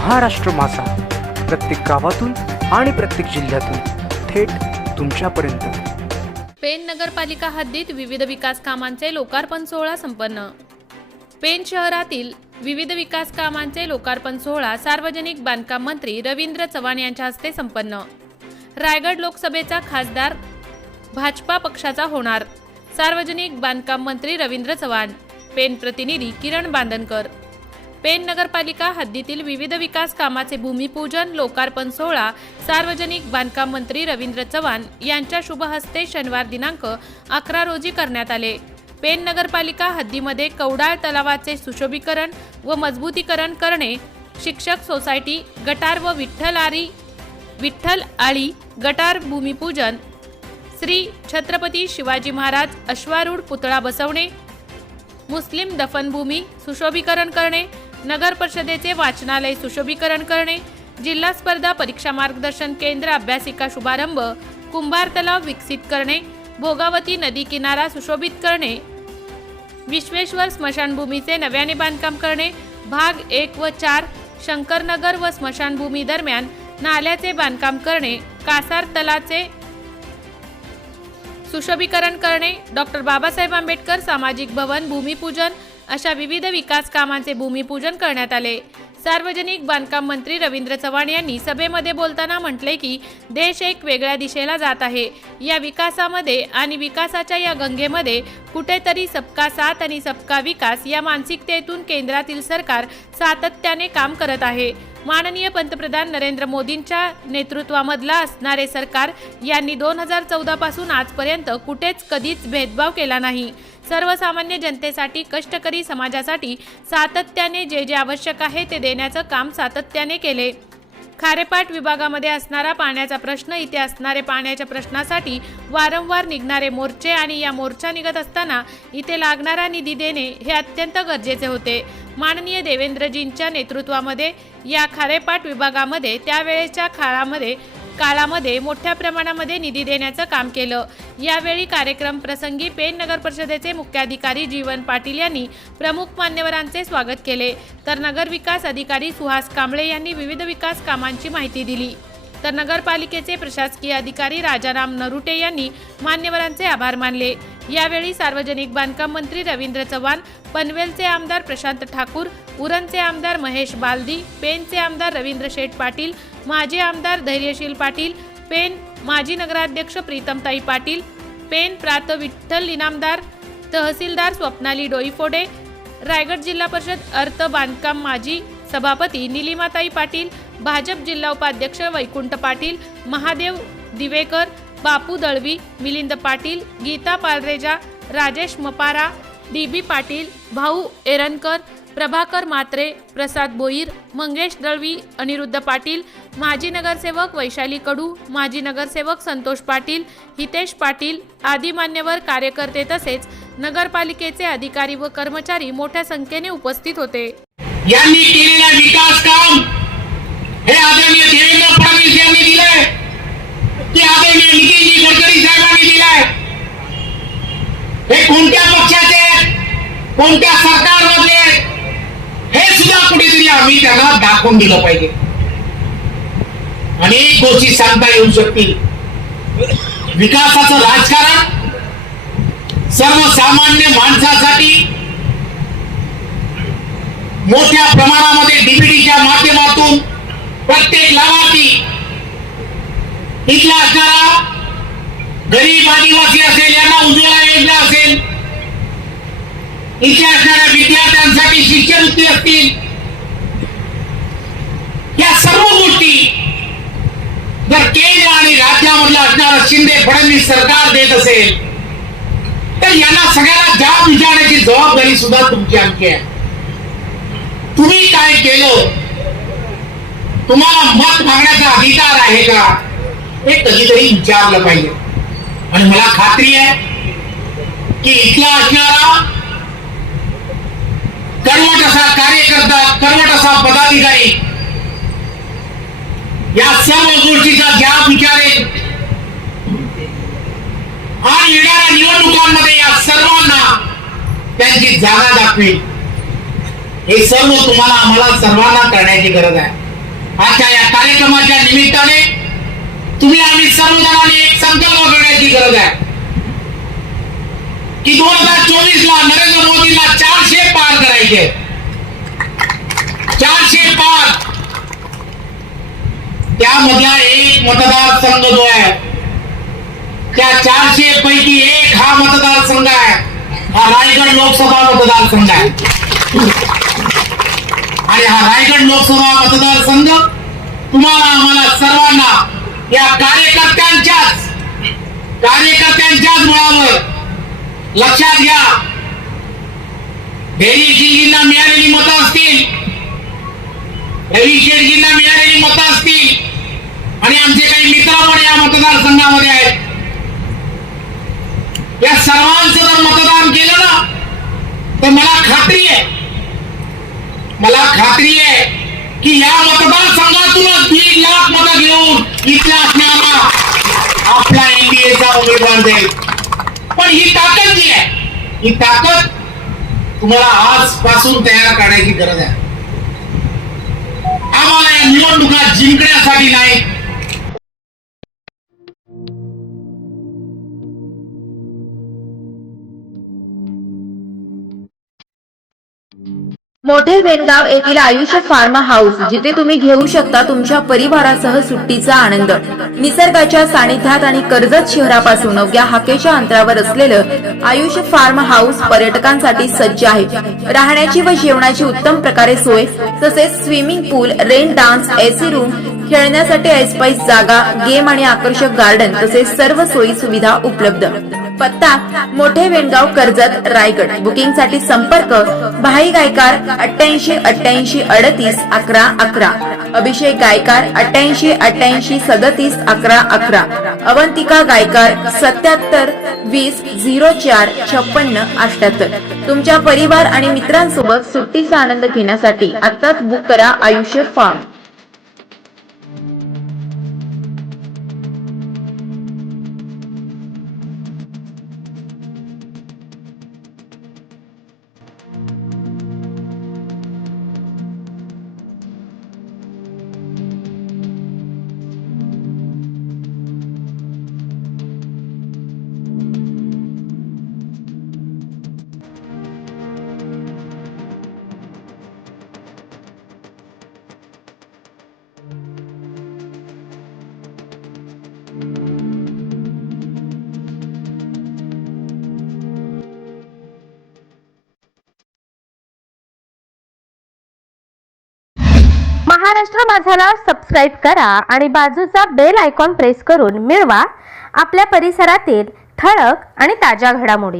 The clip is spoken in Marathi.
महाराष्ट्र मासा प्रत्येक गावातून आणि प्रत्येक जिल्ह्यातून थेट तुमच्यापर्यंत। पेण नगरपालिका हद्दीत विविध विकास कामांचे लोकार्पण सोहळा संपन्न। पेण शहरातील विविध विकास कामांचे लोकार्पण सोहळा सार्वजनिक बांधकाम मंत्री रवींद्र चव्हाण यांच्या हस्ते संपन्न। रायगड लोकसभेचा खासदार भाजपा पक्षाचा होणार। सार्वजनिक बांधकाम मंत्री रवींद्र चव्हाण। पेण प्रतिनिधी किरण बांधनकर। पेण नगरपालिका हद्दीतील विविध विकास कामाचे भूमिपूजन लोकार्पण सोहळा सार्वजनिक बांधकाम मंत्री रवींद्र चव्हाण यांच्या शुभ हस्ते शनिवार दिनांक 11 रोजी करण्यात आले। पेण नगरपालिका हद्दीमध्ये कवडाळ तलावाचे सुशोभीकरण व मजबूतीकरण करणे, शिक्षक सोसायटी गटार व विठ्ठल आळी गटार भूमिपूजन, श्री छत्रपती शिवाजी महाराज अश्वारूढ पुतळा बसवणे, मुस्लिम दफनभूमी सुशोभीकरण करणे, नगर परिषदेचे वाचनालय सुशोभीकरण करणे, जिल्हा स्पर्धा परीक्षा मार्गदर्शन केंद्र अभ्यासिका शुभारंभ, कुंभार तलाव विकसित करणे, भोगावती नदी किनारा सुशोभित करणे, विश्वेश्वर स्मशानभूमीचे नव्याने बांधकाम करणे, भाग 1 व 4 शंकरनगर व स्मशानभूमी दरम्यान नाल्याचे बांधकाम करणे, कासार तलाचे सुशोभीकरण करणे, डॉक्टर बाबासाहेब आंबेडकर सामाजिक भवन भूमिपूजन अशा विविध विकास कामांचे भूमिपूजन करण्यात आले। सार्वजनिक बांधकाम मंत्री रवींद्र चव्हाण यांनी सभेमध्ये बोलताना म्हटले की देश एक वेगळ्या दिशेला जात आहे। या विकासामध्ये आणि विकासाच्या या गंगेमध्ये कुठेतरी सबका साथ आणि सबका विकास या मानसिकतेतून केंद्रातील सरकार सातत्याने काम करत आहे। माननीय पंतप्रधान नरेंद्र मोदींच्या नेतृत्वामधला असणारे सरकार यांनी 2014 पासून आजपर्यंत कुठेच कधीच भेदभाव केला नाही। सर्वसामान्य जनतेसाठी कष्टकरी समाजासाठी सातत्याने जे आवश्यक आहे ते देण्याचं काम सातत्याने केले। खारेपाट विभागामध्ये असणारा पाण्याचा प्रश्न, इथे असणारे पाण्याच्या प्रश्नासाठी वारंवार निघणारे मोर्चे आणि या मोर्चा निघत असताना इथे लागणारा निधी देणे हे अत्यंत गरजेचे होते। माननीय देवेंद्रजींच्या नेतृत्वामध्ये या खारेपाट विभागामध्ये त्यावेळेच्या काळामध्ये मोठ्या प्रमाणामध्ये निधी देण्याचं काम केलं। यावेळी कार्यक्रम प्रसंगी पेण नगर परिषदेचे मुख्याधिकारी जीवन पाटील यांनी प्रमुख मान्यवरांचे स्वागत केले, तर नगर विकास अधिकारी सुहास कांबळे यांनी विविध विकास कामांची माहिती दिली, तर नगरपालिकेचे प्रशासकीय अधिकारी राजाराम नरुटे यांनी मान्यवरांचे आभार मानले। यावेळी सार्वजनिक बांधकाम मंत्री रवींद्र चव्हाण, पनवेलचे आमदार प्रशांत ठाकूर, उरणचे आमदार महेश बालदी, पेणचे आमदार रवींद्र शेठ पाटील, माजी आमदार धैर्यशील पाटील, पेण माजी नगराध्यक्ष प्रीतमताई पाटील, पेण प्रात विठ्ठल इनामदार, तहसीलदार स्वप्नाली डोईफोडे, रायगड जिल्हा परिषद अर्थ बांधकाम माजी सभापती निलिमाताई पाटील, भाजप जिल्हा उपाध्यक्ष वैकुंठ पाटील, महादेव दिवेकर, बापू दळवी, मिलिंद पाटील, गीता पालरेजा, राजेश मपारा, डीबी पाटील, भाऊ एरनकर, प्रभाकर मात्रे, प्रसाद बोईर, मंगेश दळवी, अनिरुद्ध पाटील, माजी नगरसेवक वैशाली कडू, माजी नगरसेवक संतोष पाटील, हितेश पाटील आदी मान्यवर कार्यकर्ते तसेच नगरपालिकेचे अधिकारी व कर्मचारी मोठ्या संख्येने उपस्थित होते। यांनी केलेला विकास काम हे आदरणीय देवेंद्र फडणवीस यांनी दिले, की आदरणीय नितीन गडकरी साहेबांनी दिलाय। हे कोणत्या पक्षाचे, कोणत्या सरकारमधले हे सुद्धा कुठेतरी आम्ही त्यांना दाखवून दिलं पाहिजे। अनेक गोष्टी सांगता येऊ शकतील। विकासाचं राजकारण सर्वसामान्य माणसासाठी मोठ्या प्रमाणामध्ये डीबीटीच्या माध्यमातून प्रत्येक लाभार्थी इथला असणारा गरीब आदिवासी असेल, यांना उज्ज्वला योजना असेल, इथे असणाऱ्या विद्यार्थ्यांसाठी शिष्यवृत्ती असतील, या सर्व गोष्टी जर केंद्र आणि राज्यामधलं असणारं शिंदे फडणवीस सरकार देत असेल तर यांना सगळ्यांना जाब विचारण्याची जबाबदारी सुद्धा तुमची आमची आहे। तुम्ही काय केलं, तुम्हाला मत मागण्याचा अधिकार आहे का, हे कधीतरी विचारलं पाहिजे। आणि मला खात्री आहे की इथला असणारा कर्मठ असा कार्यकर्ता, कर्मठ असा पदाधिकारी या सर्व गोष्टीचा जाब विचारेल आणि येणाऱ्या निवडणुकांमध्ये या सर्वांना त्यांची जागा दाखवेल। हे सर्व तुम्हाला आम्हाला सर्वांना करण्याची गरज आहे। आजच्या या कार्यक्रमाच्या निमित्ताने तुम्ही आम्ही सर्वजणांनी एक संकल्प करण्याची गरज आहे की 2024 ला नरेंद्र मोदींना 400 पार करायचे. 400 पार. त्यामधला एक मतदारसंघ जो आहे त्या 400 पैकी एक हा मतदारसंघ आहे, हा रायगड लोकसभा मतदारसंघ आहे. आणि हा रायगड लोकसभा मतदारसंघ तुम्हाला आम्हाला सर्वांना या कार्यकर्त्यांच्याच बळावर लक्षात घ्या. भेरीजींना मिळालेली मतं असतील, रवी शेठजींना मिळालेली मतं असतील आणि आमचे काही मित्र पण या मतदारसंघामध्ये आहेत. या सर्वांचं जर मतदान केलं ना तर मला खात्री आहे की या मतदारसंघातूनच 1.5 लाख मतं घेऊन इथल्या असणारा आपला एनडीएचा उमेदवार देईल. पण ही ताकद जी आहे, ही ताकद तुम्हाला आजपासून तयार करण्याची गरज आहे. आम्हाला या निवडणुका जिंकण्यासाठी नाही, मोठे वेणगाव येथील आयुष्य फार्म हाऊस, जिथे तुम्ही घेऊ शकता तुमच्या परिवारासह सुट्टीचा आनंद. निसर्गाच्या सानिध्यात आणि कर्जत शहरापासून अवघ्या हाकेच्या अंतरावर असलेलं आयुष्य फार्म हाऊस पर्यटकांसाठी सज्ज आहे. राहण्याची व जेवणाची उत्तम प्रकारे सोय, तसेच स्विमिंग पूल, रेन डान्स, एसी रूम, खेळण्यासाठी ऐसपैस जागा, गेम आणि आकर्षक गार्डन तसेच सर्व सोयी सुविधा उपलब्ध. पत्ता मोठे वेणगाव, कर्जत, रायगड. बुकिंग साठी संपर्क भाई गायकार 88 88 38 11 11, अभिषेक गायकार 88 88 37 11 11, अवंतिका गायकार 77 20 04 56 78. तुमच्या परिवार आणि मित्रांसोबत सुट्टीचा आनंद घेण्यासाठी आताच बुक करा आयुष्य फार्म. महाराष्ट्र माझाला सबस्क्राईब करा आणि बाजूचा बेल आयकॉन प्रेस करून मिळवा आपल्या परिसरातील ठळक आणि ताज्या घडामोडी.